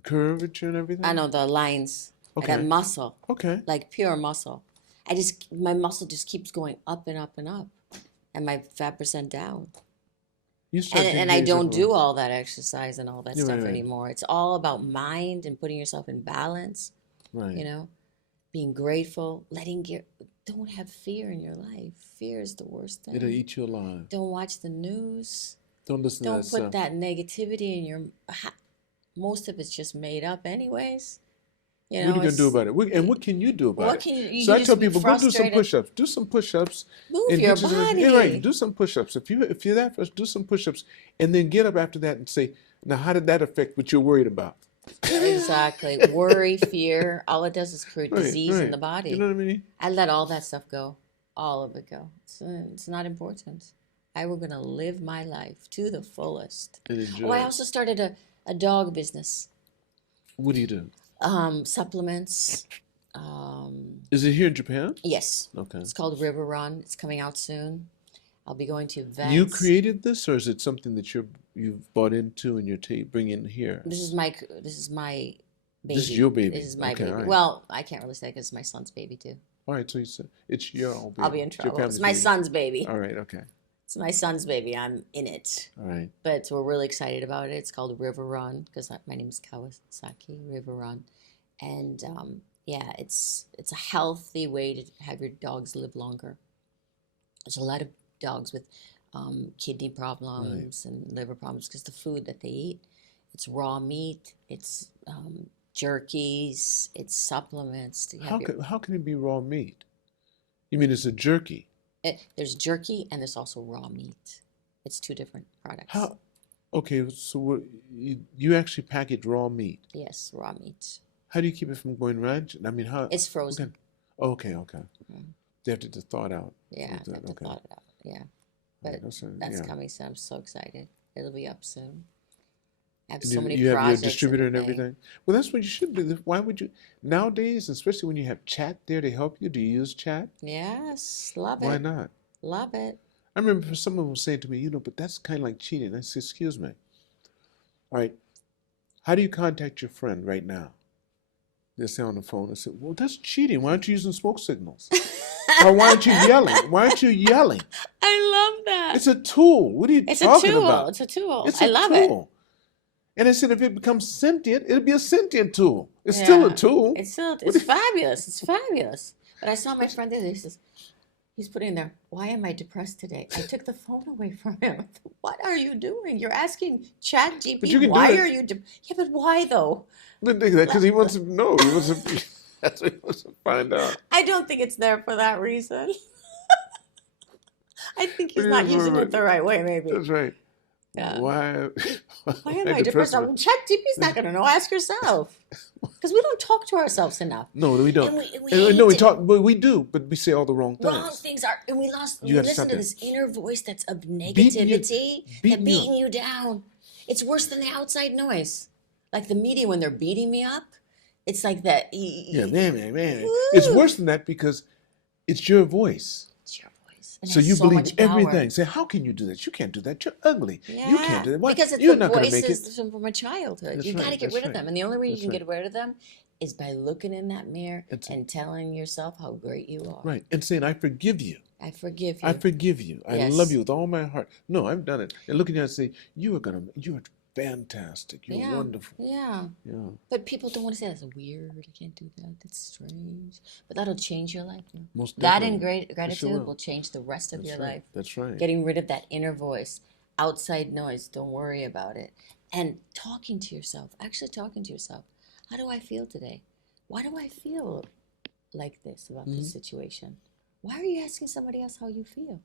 Curvature and everything? I know, the lines. Okay. I got muscle, Okay. like pure muscle. My muscle just keeps going up and up and up. And my fat percent down. You start taking And I days don't off. do all that exercise and all that Yeah, stuff right. anymore. It's all about mind and putting yourself in balance, Right. you know, being grateful, don't have fear in your life. Fear is the worst thing. It'll eat you alive. Don't watch the news. Don't listen to Don't that put stuff. that negativity in your, most of it's just made up anyways. You know, What are you going to do about it? And what can you do about what it? can you So I just tell be people, go do some frustrated. push-ups. Do some push-ups. Move and your get yourself- body. Yeah, right. Do some push-ups. If you're that first, do some push-ups, and then get up after that and say, now how did that affect what you're worried about? Exactly. Worry, fear, all it does is create Right, disease in right. the body. You know what I mean? I let all that stuff go. All of it go. It's not important. I was going to live my life to the fullest. And enjoy. Oh, I also started a dog business. What do you do? Supplements. Is it here in Japan? Yes. Okay. It's called Riverrun. It's coming out soon. I'll be going to events. You created this, or is it something that you've bought into and you're bringing here? This is my baby. This is your baby. This is my Okay, baby. all right. Well, I can't really say because it's my son's baby too. All right, so you said it's your own baby. I'll be in It's your trouble. It's family's my baby. son's baby. All right, okay. It's my son's baby. I'm in it. All right. But we're really excited about it. It's called Riverrun because my name is Kawasaki, Riverrun. And yeah, it's a healthy way to have your dogs live longer. There's a lot of dogs with kidney problems and liver problems because the food that they eat, it's raw meat, it's jerkies, it's supplements. To have How can it be raw meat? You mean it's a jerky? There's jerky and there's also raw meat. It's two different products. How? Okay, so you actually package raw meat. Yes, raw meat. How do you keep it from going rancid? I mean, how? It's frozen. Okay. Mm. They have to just thaw it out. Yeah, Like that, I have to okay. thaw it out. Yeah, Right, but that's that's yeah. coming soon. I'm so excited. It'll be up soon. I have And so many you have your projects. distributor in and the bank. everything. Well, that's what you should do. Why would you nowadays, especially when you have chat there to help you? Do you use chat? Yes, love Why it. not? Love it. I remember someone was saying to me, but that's kind of like cheating. I said, excuse me. All right, how do you contact your friend right now? They say on the phone. I said, well, that's cheating. Why aren't you using smoke signals? Or why aren't you yelling? Why aren't you yelling? I love that. It's a tool. What are you It's a talking tool. about? It's a tool. It's I a love it. tool. And I said, if it becomes sentient, it'll be a sentient tool. It's still a Yeah. tool. It's fabulous. It's fabulous. But I saw my friend there. He says, he's putting in there, why am I depressed today? I took the phone away from him. What are you doing? You're asking Chat But you GPT, can do why it. are you yeah, but why though? Because he wants to know. He wants to. That's what he wants to find out. I don't think it's there for that reason. I think he's Yeah, not using right. it the right way, maybe. That's right. Yeah. Why? Why am I depressed? Chat GPT's not going to know. Ask yourself. Because we don't talk to ourselves enough. No, we don't. And we No, we hate talk. But we do. But we say all the wrong things. wrong things are, and we You gotta listen stop to that. this inner voice that's of Beating you- negativity, beating you beating you down. It's worse than the outside noise. Like the media when they're beating me up, it's like that. Yeah, man. Woo! It's worse than that because it's your voice. It's your voice. It So has you so believe much power. everything. Say, how can you do that? You can't do that. You're ugly. Yeah, You can't do that. Why? because it's You're the not going to make it. voices from my childhood. That's You got to right, get that's rid of right. them, and the only way you That's can right. get rid of them is by looking in that mirror That's it. and telling yourself how great you are. Right. And saying, I forgive you. I forgive you. I forgive you. I Yes. love you with all my heart. No, I've done it. And looking at it and say, you're fantastic. You're Yeah. wonderful. Yeah. Yeah. But people don't want to say that's weird. I can't do that. That's strange. But that'll change your life. Yeah. Most That definitely. and gratitude will. will change the rest of That's your right. life. That's right. Getting rid of that inner voice, outside noise. Don't worry about it. And talking to yourself. Actually talking to yourself. How do I feel today? Why do I feel like this about this situation? Why are you asking somebody else how you feel?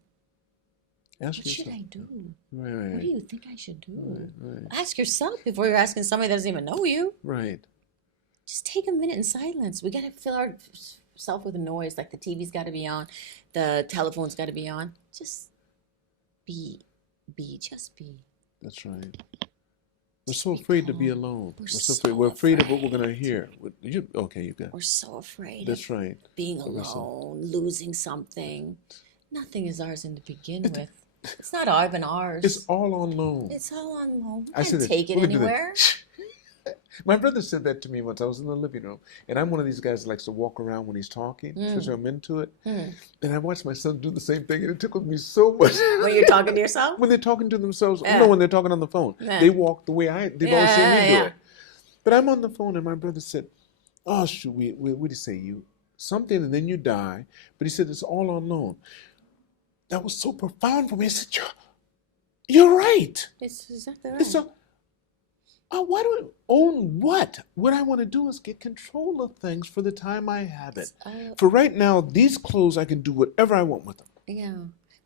Ask What should yourself. I do? Right, right, What do right. you think I should do? Right, Ask yourself before you're asking somebody that doesn't even know you. right. Just take a minute in silence. We got to fill ourselves with a noise, like the TV's got to be on, the telephone's got to be on. Just just be. That's right. We're so Just be afraid to be calm. alone. We're so afraid. so We're afraid of what we're afraid. gonna hear. Okay, you got. We're so afraid That's of right. being Of ourselves. alone, losing something. Nothing is ours in to begin It- with. It's not even ours. It's all on loan. It's all on loan. I We said can't that. take it We're gonna do that. anywhere. My brother said that to me once. I was in the living room, and I'm one of these guys that likes to walk around when he's talking, especially I'm into it. And I watched my son do the same thing, and it tickled me so much. When you're talking to yourself? When they're talking to themselves, Yeah. no, when they're talking on the phone, Yeah. they walk the way they've always seen me do Yeah. it. But I'm on the phone, and my brother said, "Oh, shoot, what did he say? You something, and then you die." But he said it's all on loan. That was so profound for me. I said, "You're right." It's exactly It's right. why do I own what? What I want to do is get control of things for the time I have it. For right now, these clothes, I can do whatever I want with them. Yeah.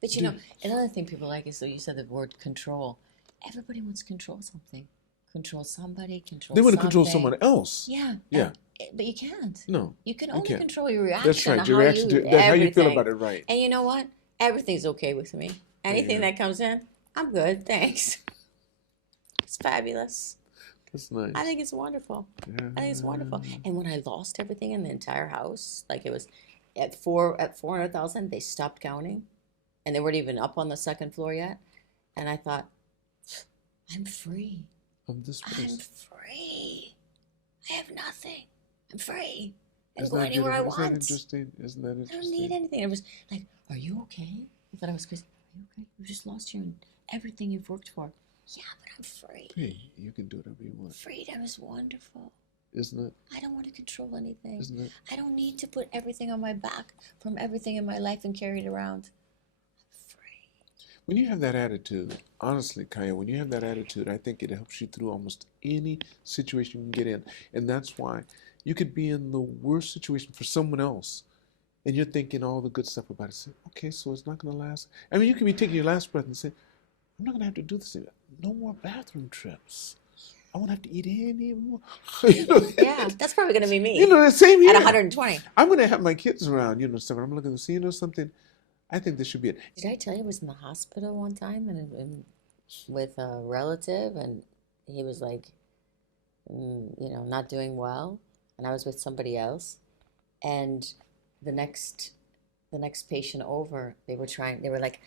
But you know, another thing people like is, so you said the word control. Everybody wants to control something. Control somebody, control They want to something. control someone else. Yeah. Yeah. But you can't. No. You can you only can't. control your reaction. That's right. How Your reaction you, to that's how you feel everything. about it, right? And you know what? Everything's okay with me. Anything that comes in, I'm good. Thanks. It's fabulous. That's nice. I think it's wonderful. Yeah. I think it's wonderful. And when I lost everything in the entire house, like it was at 400,000, they stopped counting, and they weren't even up on the second floor yet. And I thought, I'm free. Of this I'm place. free. I have nothing. I'm free. I can Isn't go that anywhere I beautiful? want. Isn't that I interesting? don't need anything. It was like, are you okay? I thought I was crazy. Are you okay? You just lost your everything you've worked for. Yeah, but I'm free. Hey, you can do whatever you want. Freedom is wonderful. Isn't it? I don't want to control anything. Isn't it? I don't need to put everything on my back from everything in my life and carry it around. I'm free. When you have that attitude, honestly, Caiya, when you have that attitude, I think it helps you through almost any situation you can get in. And that's why you could be in the worst situation for someone else, and you're thinking all the good stuff about it. Say, okay, so it's not going to last. I mean, you could be taking your last breath and say, I'm not going to have to do this. No more bathroom trips. I won't have to eat any more. Yeah, that's probably going to be me. The same here. At 120. I'm going to have my kids around, stuff. And I'm looking to see, something. I think this should be it. Did I tell you I was in the hospital one time and with a relative, and he was like, not doing well, and I was with somebody else, and the next patient over, they were like,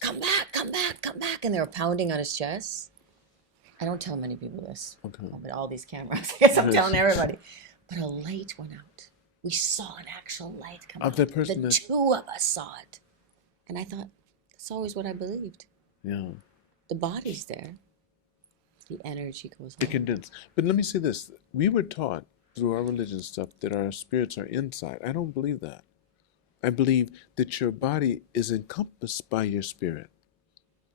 come back, come back, come back, and they were pounding on his chest. I don't tell many people this, but all these cameras, I guess I'm telling everybody. But a light went out. We saw an actual light come out. Of that person. The two of us saw it. And I thought, that's always what I believed. Yeah. The body's there. The energy goes It on. condenses. But let me say this. We were taught through our religion stuff that our spirits are inside. I don't believe that. I believe that your body is encompassed by your spirit.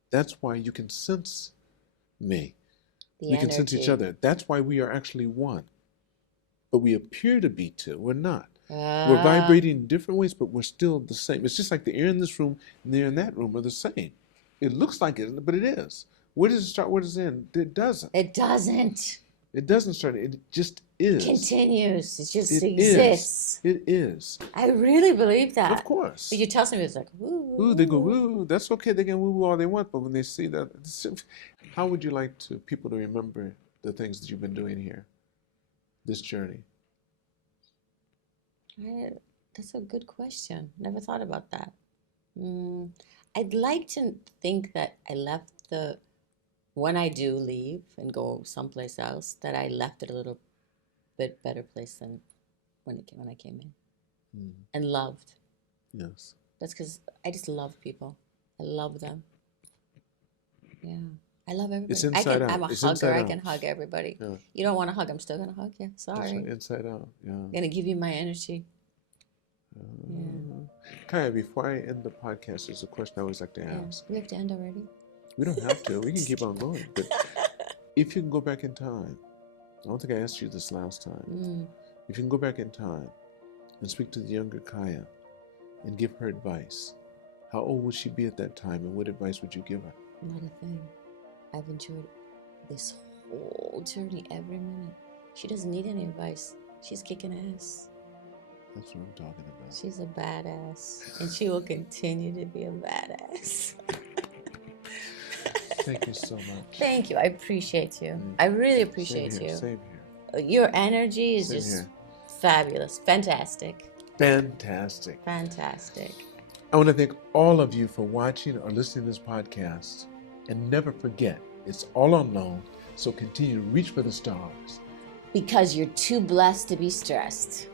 That's why you can sense me. We can sense each other. That's why we are actually one. But we appear to be two. We're not. We're vibrating in different ways, but we're still the same. It's just like the air in this room and the air in that room are the same. It looks like it, but it is. Where does it start? Where does it end? It doesn't. It doesn't. It doesn't start. It just is. Continues. It just It exists. It is. I really believe that. Of course. But you tell somebody, it's like, woo. Ooh, they go, woo. That's okay. They can woo all they want. But when they see that, how would you like people to remember the things that you've been doing here, this journey? That's a good question. Never thought about that. I'd like to think that I left when I do leave and go someplace else, that I left it a little bit better place than when I came in. And loved. Yes. That's because I just love people. I love them. Yeah. I love everybody. It's inside out. I'm a It's hugger. inside I out. can hug everybody. Yeah. You don't want to hug, I'm still going to hug you. Sorry. That's right. Inside out. Yeah. I'm going to give you my energy. Caiya, before I end the podcast, there's a question I always like to ask. We have to end already? We don't have to. We can keep on going. But if you can go back in time, I don't think I asked you this last time. If you can go back in time and speak to the younger Caiya and give her advice, how old would she be at that time, and what advice would you give her? Not a thing. I've enjoyed this whole journey every minute. She doesn't need any advice. She's kicking ass. That's what I'm talking about. She's a badass, and she will continue to be a badass. Thank you so much. Thank you. I appreciate you. I really appreciate Same here, you. Same here. Your energy is Same just here. fabulous. Fantastic. Fantastic. Fantastic. I want to thank all of you for watching or listening to this podcast. And never forget, it's all unknown, so continue to reach for the stars. Because you're too blessed to be stressed.